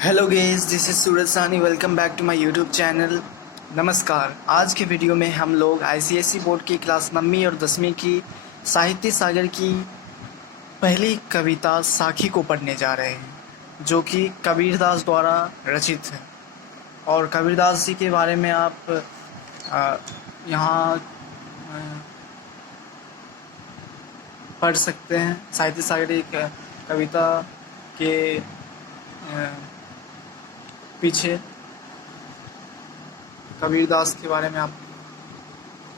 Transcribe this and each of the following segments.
Hello guys, this is Suraj Sani. Welcome back to my YouTube channel. नमस्कार। आज के video में हम लोग आईसीएसई बोर्ड की क्लास 9वीं और 10वीं की साहित्य सागर की पहली कविता साखी को पढ़ने जा रहे हैं, जो कि कबीरदास द्वारा रचित है। और कबीरदास जी के बारे में आप यहाँ पढ़ सकते हैं। साहित्य सागर एक कविता के पीछे कबीरदास के बारे में आप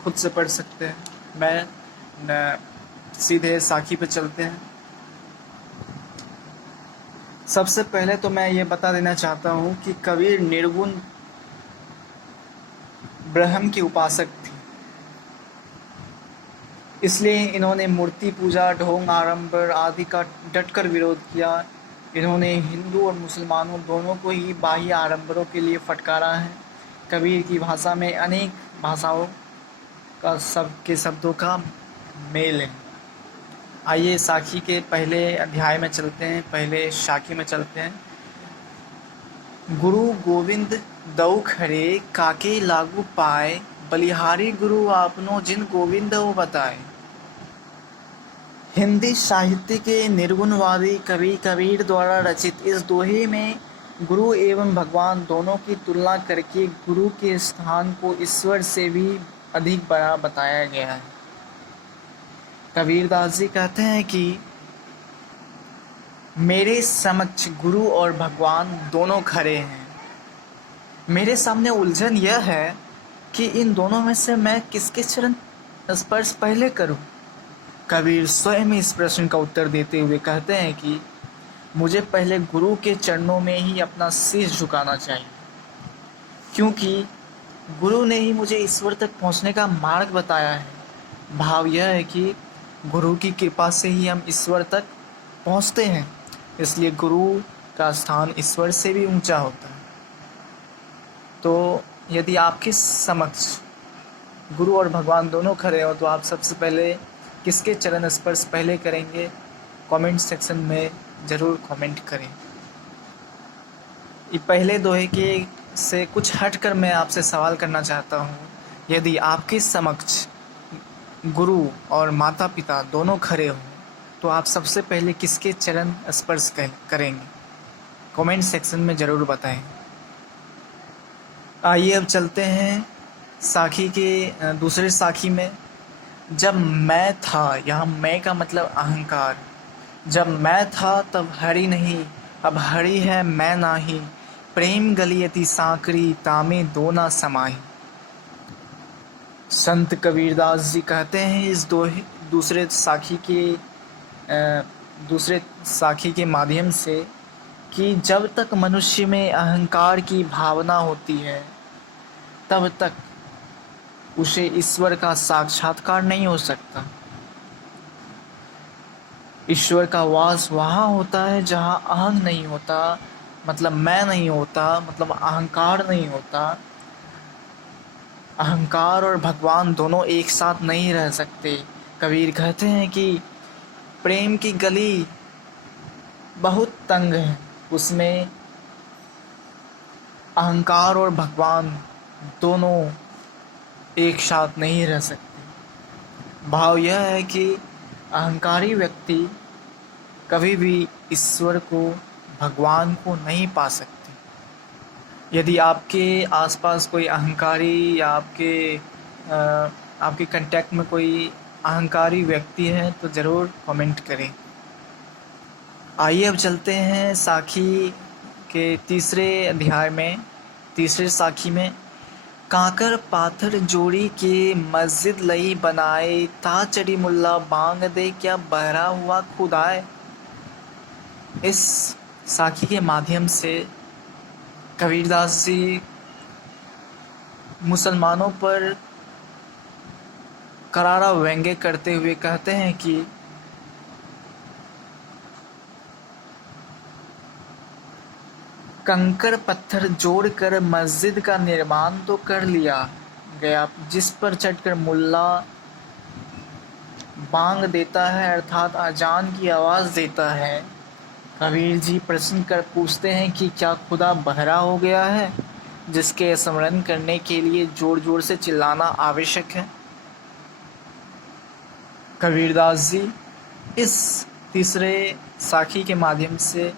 खुद से पढ़ सकते हैं। सीधे साखी पे चलते हैं। सबसे पहले तो मैं ये बता देना चाहता हूँ कि कबीर निर्गुण ब्रह्म की उपासक थी, इसलिए इन्होंने मूर्ति पूजा, ढोंग, आडंबर आदि का डटकर विरोध किया। इन्होंने हिंदू और मुसलमानों दोनों को ही बाह्य आडंबरों के लिए फटकारा है। कबीर की भाषा में अनेक भाषाओं का शब्दों का मेल है। आइए साखी के पहले अध्याय में चलते हैं, पहले साखी में चलते हैं। गुरु गोविंद दऊ खरे काके लागू पाए, बलिहारी गुरु आपनो जिन गोविंद हो बताए। हिंदी साहित्य के निर्गुणवादी कवि कबीर द्वारा रचित इस दोहे में गुरु एवं भगवान दोनों की तुलना करके गुरु के स्थान को ईश्वर से भी अधिक बड़ा बताया गया है। कबीरदास जी कहते हैं कि मेरे समक्ष गुरु और भगवान दोनों खड़े हैं। मेरे सामने उलझन यह है कि इन दोनों में से मैं किसके चरण स्पर्श पहले करूं। कबीर स्वयं इस प्रश्न का उत्तर देते हुए कहते हैं कि मुझे पहले गुरु के चरणों में ही अपना शीश झुकाना चाहिए, क्योंकि गुरु ने ही मुझे ईश्वर तक पहुंचने का मार्ग बताया है। भाव यह है कि गुरु की कृपा से ही हम ईश्वर तक पहुंचते हैं, इसलिए गुरु का स्थान ईश्वर से भी ऊंचा होता है। तो यदि आपके समक्ष गुरु और भगवान दोनों खड़े हो तो आप सबसे पहले किसके चरण स्पर्श पहले करेंगे? कमेंट सेक्शन में ज़रूर कमेंट करें। ये पहले दोहे के से कुछ हटकर मैं आपसे सवाल करना चाहता हूँ। यदि आपके समक्ष गुरु और माता पिता दोनों खड़े हों तो आप सबसे पहले किसके चरण स्पर्श करेंगे? कमेंट सेक्शन में ज़रूर बताएं। आइए अब चलते हैं साखी के दूसरे साखी में। जब मैं था, यहाँ मैं का मतलब अहंकार। जब मैं था तब हरि नहीं, अब हरि है मैं नाही। प्रेम गलियति सांकरी, तामे दो ना समाही। संत कबीरदास जी कहते हैं इस दूसरे साखी के माध्यम से कि जब तक मनुष्य में अहंकार की भावना होती है तब तक उसे ईश्वर का साक्षात्कार नहीं हो सकता। ईश्वर का वास वहाँ होता है जहाँ अहंग नहीं होता, मतलब मैं नहीं होता, मतलब अहंकार नहीं होता। अहंकार और भगवान दोनों एक साथ नहीं रह सकते। कबीर कहते हैं कि प्रेम की गली बहुत तंग है, उसमें अहंकार और भगवान दोनों एक साथ नहीं रह सकते। भाव यह है कि अहंकारी व्यक्ति कभी भी ईश्वर को, भगवान को नहीं पा सकते। यदि आपके आसपास कोई अहंकारी या आपके कांटेक्ट में कोई अहंकारी व्यक्ति है तो ज़रूर कमेंट करें। आइए अब चलते हैं साखी के तीसरे अध्याय में, तीसरे साखी में। काकर पाथर जोड़ी के मस्जिद लई बनाए, ता चढ़ी मुल्ला बांग दे क्या बहरा हुआ खुदाए। इस साखी के माध्यम से कबीरदास जी मुसलमानों पर करारा व्यंग्य करते हुए कहते हैं कि कंकड़ पत्थर जोड़कर मस्जिद का निर्माण तो कर लिया गया, जिस पर चढ़कर मुल्ला बांग देता है अर्थात अजान की आवाज़ देता है। कबीर जी प्रश्न कर पूछते हैं कि क्या खुदा बहरा हो गया है जिसके स्मरण करने के लिए जोर जोर से चिल्लाना आवश्यक है। कबीरदास जी इस तीसरे साखी के माध्यम से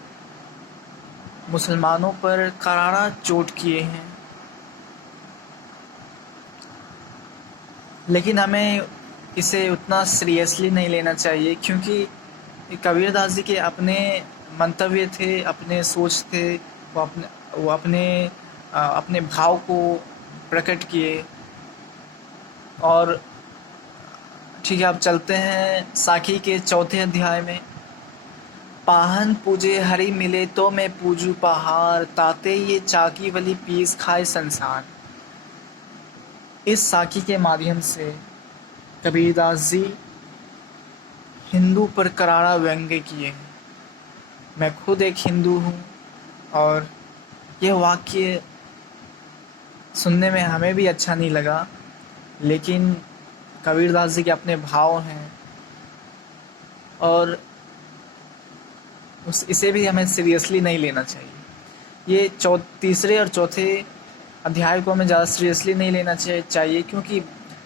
मुसलमानों पर करारा चोट किए हैं, लेकिन हमें इसे उतना सीरियसली नहीं लेना चाहिए, क्योंकि कबीरदास जी के अपने मंतव्य थे, अपने सोच थे। वो अपने भाव को प्रकट किए। और ठीक है, अब चलते हैं साखी के चौथे अध्याय में। पाहन पूजे हरि मिले तो मैं पूजू पहाड़, ताते ये चाकी वाली पीस खाए संसार। इस साखी के माध्यम से कबीरदास जी हिंदू पर करारा व्यंग्य किए हैं। मैं खुद एक हिंदू हूँ और यह वाक्य सुनने में हमें भी अच्छा नहीं लगा, लेकिन कबीरदास जी के अपने भाव हैं और इसे भी हमें सीरियसली नहीं लेना चाहिए। ये तीसरे और चौथे अध्याय को हमें ज़्यादा सीरियसली नहीं लेना चाहिए, क्योंकि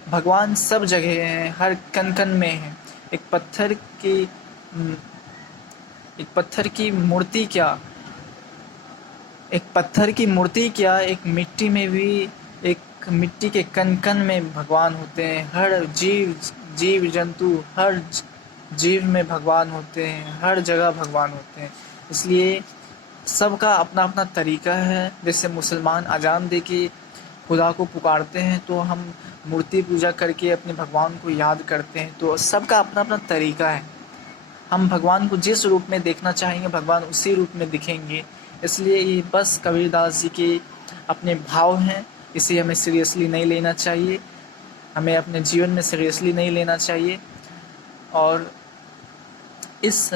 भगवान सब जगह हैं, हर कण कण में हैं। एक पत्थर की मूर्ति क्या, एक मिट्टी में भी, एक मिट्टी के कण कण में भगवान होते हैं। हर जीव जंतु, हर जीव में भगवान होते हैं, हर जगह भगवान होते हैं। इसलिए सबका अपना अपना तरीका है। जैसे मुसलमान अजान दे के खुदा को पुकारते हैं, तो हम मूर्ति पूजा करके अपने भगवान को याद करते हैं। तो सबका अपना अपना तरीका है। हम भगवान को जिस रूप में देखना चाहेंगे, भगवान उसी रूप में दिखेंगे। इसलिए ये बस कबीरदास जी के अपने भाव हैं, इसे हमें सीरियसली नहीं लेना चाहिए, हमें अपने जीवन में सीरियसली नहीं लेना चाहिए। और इस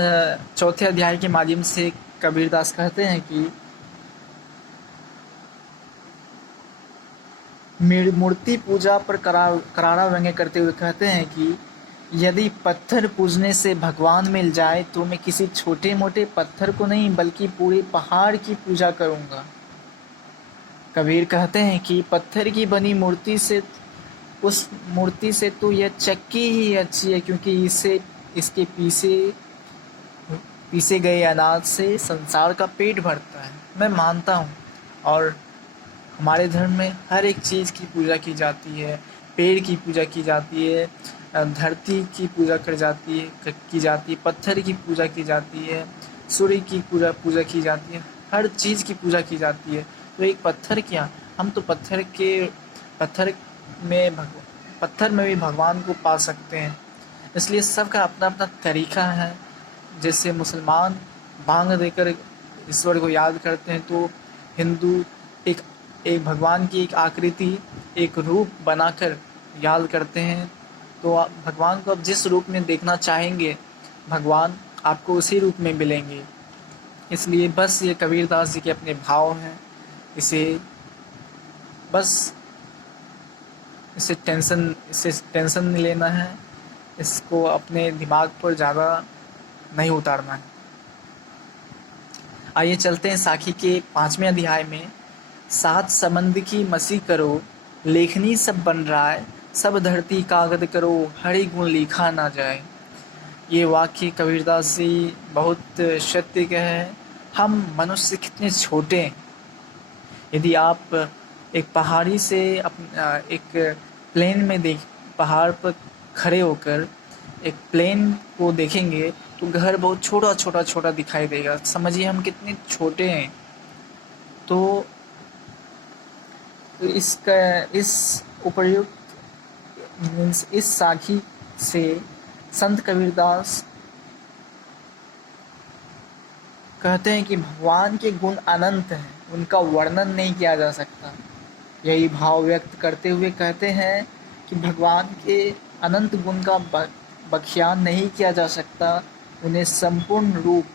चौथे अध्याय के माध्यम से कबीरदास कहते हैं कि मूर्ति पूजा पर करारा व्यंग्य करते हुए कहते हैं कि यदि पत्थर पूजने से भगवान मिल जाए तो मैं किसी छोटे मोटे पत्थर को नहीं बल्कि पूरे पहाड़ की पूजा करूंगा। कबीर कहते हैं कि पत्थर की बनी मूर्ति से, उस मूर्ति से तो यह चक्की ही अच्छी है, क्योंकि इसके पीसे गए अनाज से संसार का पेट भरता है। मैं मानता हूँ, और हमारे धर्म में हर एक चीज़ की पूजा की जाती है। पेड़ की पूजा की जाती है, धरती की पूजा की जाती है, पत्थर की पूजा की जाती है, सूर्य की पूजा की जाती है, हर चीज़ की पूजा की जाती है। तो एक पत्थर क्या, हम तो पत्थर में भी भगवान को पा सकते हैं। इसलिए सबका अपना अपना तरीका है। जैसे मुसलमान भांग देकर ईश्वर को याद करते हैं, तो हिंदू एक भगवान की एक आकृति, एक रूप बनाकर याद करते हैं। तो आप भगवान को आप जिस रूप में देखना चाहेंगे, भगवान आपको उसी रूप में मिलेंगे। इसलिए बस ये कबीरदास जी के अपने भाव हैं, इसे टेंशन नहीं लेना है, इसको अपने दिमाग पर ज़्यादा नहीं उतारना है। आइए चलते हैं साखी के 5वें अध्याय में। 7 समंद की मसी करो, लेखनी सब बन रहा है, सब धरती कागज करो, हरि गुण लिखा ना जाए। ये वाक्य कबीरदास जी बहुत सत्य के हैं। हम मनुष्य कितने छोटे हैं। यदि आप एक पहाड़ी से एक प्लेन में पहाड़ पर खड़े होकर एक प्लेन को देखेंगे, तो घर बहुत छोटा दिखाई देगा। समझिए हम कितने छोटे हैं। तो इस उपर्युक्त इस साखी से संत कबीरदास कहते हैं कि भगवान के गुण अनंत हैं, उनका वर्णन नहीं किया जा सकता। यही भाव व्यक्त करते हुए कहते हैं कि भगवान के अनंत गुण का बख्यान नहीं किया जा सकता, उन्हें संपूर्ण रूप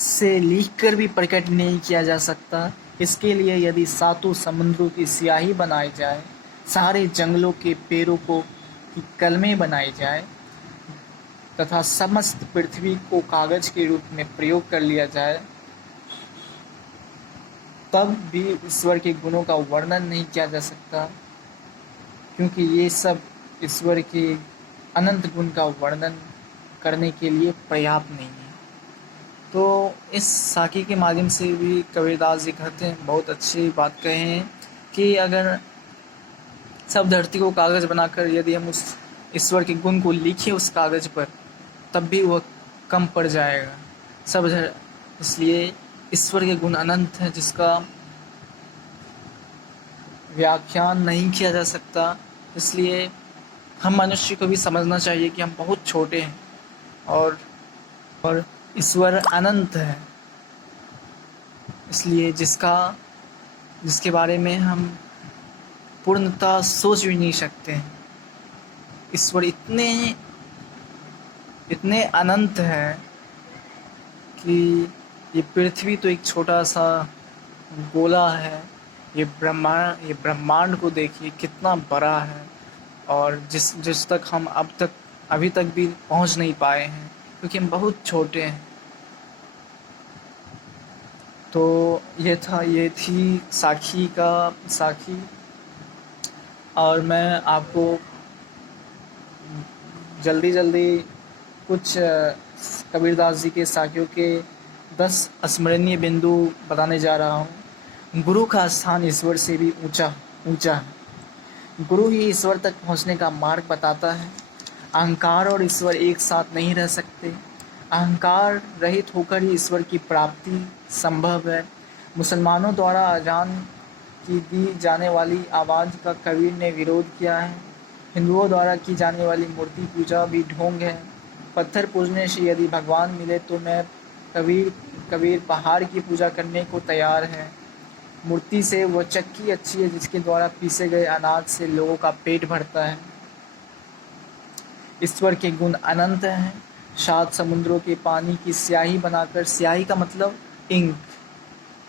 से लिखकर भी प्रकट नहीं किया जा सकता। इसके लिए यदि 7 समुद्रों की स्याही बनाई जाए, सारे जंगलों के पेड़ों की कलमें बनाई जाए, तथा समस्त पृथ्वी को कागज के रूप में प्रयोग कर लिया जाए, तब भी ईश्वर के गुणों का वर्णन नहीं किया जा सकता, क्योंकि ये सब ईश्वर के अनंत गुण का वर्णन करने के लिए पर्याप्त नहीं है। तो इस साखी के माध्यम से भी कबीरदास जी कहते हैं, बहुत अच्छी बात कहे हैं कि अगर सब धरती को कागज बनाकर यदि हम उस ईश्वर के गुण को लिखें उस कागज पर, तब भी वह कम पड़ जाएगा इसलिए ईश्वर के गुण अनंत हैं, जिसका व्याख्यान नहीं किया जा सकता। इसलिए हम मनुष्य को भी समझना चाहिए कि हम बहुत छोटे हैं और ईश्वर अनंत है, इसलिए जिसके बारे में हम पूर्णतः सोच भी नहीं सकते हैं। ईश्वर इतने अनंत है कि ये पृथ्वी तो एक छोटा सा गोला है, ये ब्रह्मांड को देखिए कितना बड़ा है, और जिस तक हम अभी तक भी पहुंच नहीं पाए हैं, क्योंकि हम बहुत छोटे हैं। तो ये थी साखी, और मैं आपको जल्दी कुछ कबीरदास जी के साखियों के 10 स्मरणीय बिंदु बताने जा रहा हूँ। गुरु का स्थान ईश्वर से भी ऊंचा है। गुरु ही ईश्वर तक पहुँचने का मार्ग बताता है। अहंकार और ईश्वर एक साथ नहीं रह सकते। अहंकार रहित होकर ही ईश्वर की प्राप्ति संभव है। मुसलमानों द्वारा अजान की दी जाने वाली आवाज़ का कबीर ने विरोध किया है। हिंदुओं द्वारा की जाने वाली मूर्ति पूजा भी ढोंग है। पत्थर पूजने से यदि भगवान मिले तो मैं कबीर पहाड़ की पूजा करने को तैयार है। मूर्ति से वह चक्की अच्छी है जिसके द्वारा पीसे गए अनाज से लोगों का पेट भरता है। ईश्वर के गुण अनंत हैं। 7 समुद्रों के पानी की स्याही बनाकर, स्याही का मतलब इंक,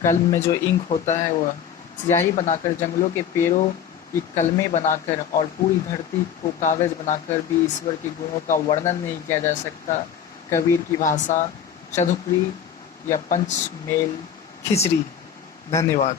कलम में जो इंक होता है वह स्याही बनाकर, जंगलों के पेड़ों की कलमें बनाकर और पूरी धरती को कागज बनाकर भी ईश्वर के गुणों का वर्णन नहीं किया जा सकता। कबीर की भाषा चतुक्री या पंचमेल खिचड़ी। धन्यवाद।